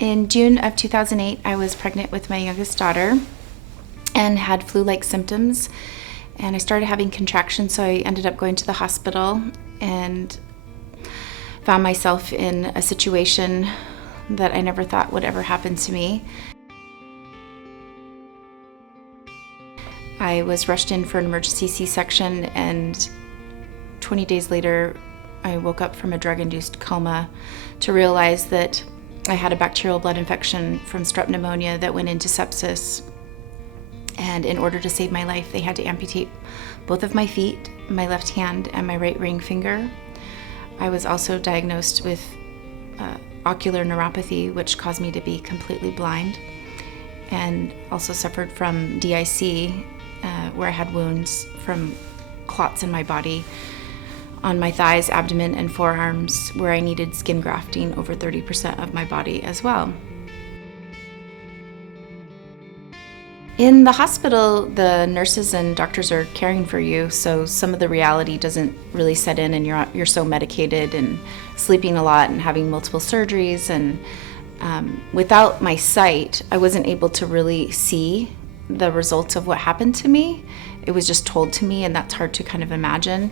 In June of 2008, I was pregnant with my youngest daughter and had flu-like symptoms, and I started having contractions, so I ended up going to the hospital and found myself in a situation that I never thought would ever happen to me. I was rushed in for an emergency C-section, and 20 days later, I woke up from a drug-induced coma to realize that I had a bacterial blood infection from strep pneumonia that went into sepsis. And in order to save my life, they had to amputate both of my feet, my left hand, and my right ring finger. I was also diagnosed with ocular neuropathy, which caused me to be completely blind, and also suffered from DIC, where I had wounds from clots in my body on my thighs, abdomen, and forearms, where I needed skin grafting over 30% of my body as well. In the hospital, the nurses and doctors are caring for you, so some of the reality doesn't really set in, and you're so medicated and sleeping a lot and having multiple surgeries. And without my sight, I wasn't able to really see the results of what happened to me. It was just told to me, and that's hard to kind of imagine.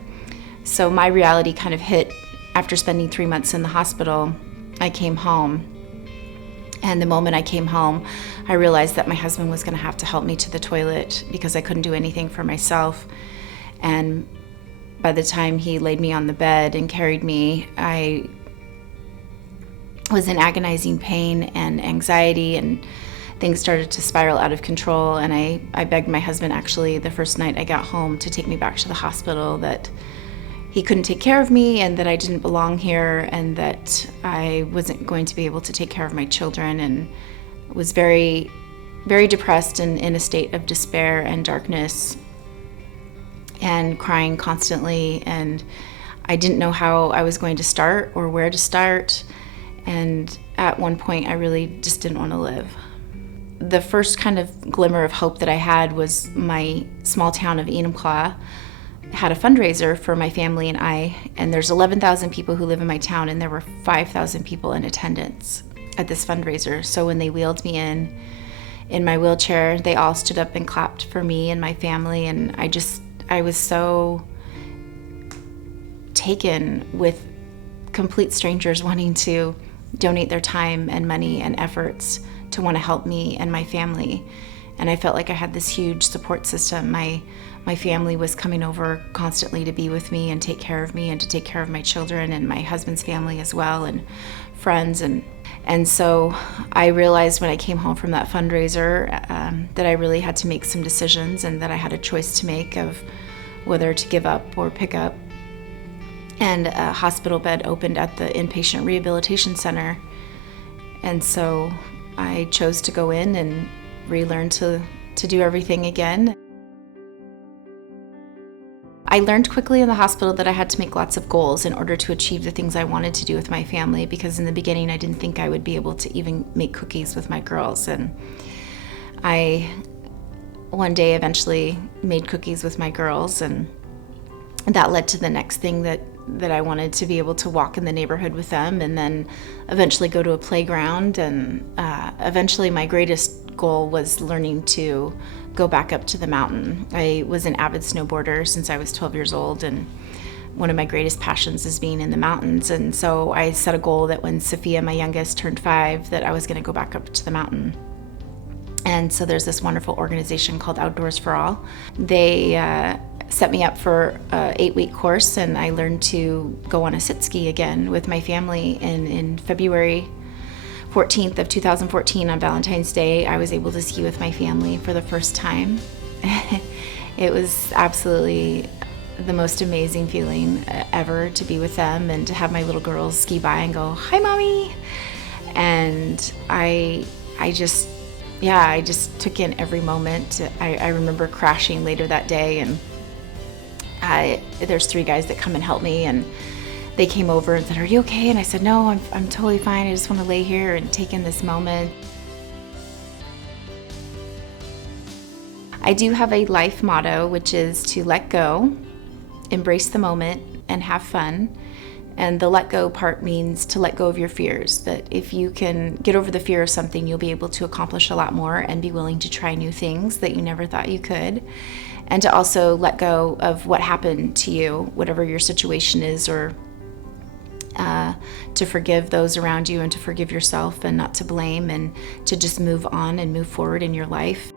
So my reality kind of hit after spending 3 months in the hospital. I came home, and the moment I came home, I realized that my husband was going to have to help me to the toilet because I couldn't do anything for myself. And by the time he laid me on the bed and carried me, I was in agonizing pain and anxiety, and things started to spiral out of control. And I begged my husband, actually, the first night I got home, to take me back to the hospital, that he couldn't take care of me and that I didn't belong here and that I wasn't going to be able to take care of my children, and was very, very depressed and in a state of despair and darkness and crying constantly. And I didn't know how I was going to start or where to start. And at one point, I really just didn't want to live. The first kind of glimmer of hope that I had was my small town of Enumclaw had a fundraiser for my family and I, and there's 11,000 people who live in my town, and there were 5,000 people in attendance at this fundraiser. So when they wheeled me in my wheelchair, they all stood up and clapped for me and my family, and I was so taken with complete strangers wanting to donate their time and money and efforts to want to help me and my family. And I felt like I had this huge support system. My family was coming over constantly to be with me and take care of me and to take care of my children, and my husband's family as well, and friends. And so I realized when I came home from that fundraiser that I really had to make some decisions, and that I had a choice to make of whether to give up or pick up. And a hospital bed opened at the inpatient rehabilitation center. And so I chose to go in and relearn to do everything again. I learned quickly in the hospital that I had to make lots of goals in order to achieve the things I wanted to do with my family, because in the beginning I didn't think I would be able to even make cookies with my girls. And I one day eventually made cookies with my girls, and that led to the next thing, that I wanted to be able to walk in the neighborhood with them, and then eventually go to a playground. And eventually my greatest goal was learning to go back up to the mountain. I was an avid snowboarder since I was 12 years old, and one of my greatest passions is being in the mountains. And so I set a goal that when Sophia, my youngest, turned 5, that I was going to go back up to the mountain. And so there's this wonderful organization called Outdoors for All. They set me up for an 8-week course, and I learned to go on a sit ski again with my family. And in February 14th of 2014, on Valentine's Day, I was able to ski with my family for the first time. It was absolutely the most amazing feeling ever to be with them and to have my little girls ski by and go, "Hi, Mommy." And I just took in every moment. I remember crashing later that day, and there's 3 guys that come and help me, and they came over and said, "Are you okay?" And I said, "No, I'm totally fine. I just want to lay here and take in this moment." I do have a life motto, which is to let go, embrace the moment, and have fun. And the let go part means to let go of your fears, that if you can get over the fear of something, you'll be able to accomplish a lot more and be willing to try new things that you never thought you could. And to also let go of what happened to you, whatever your situation is, or to forgive those around you and to forgive yourself and not to blame, and to just move on and move forward in your life.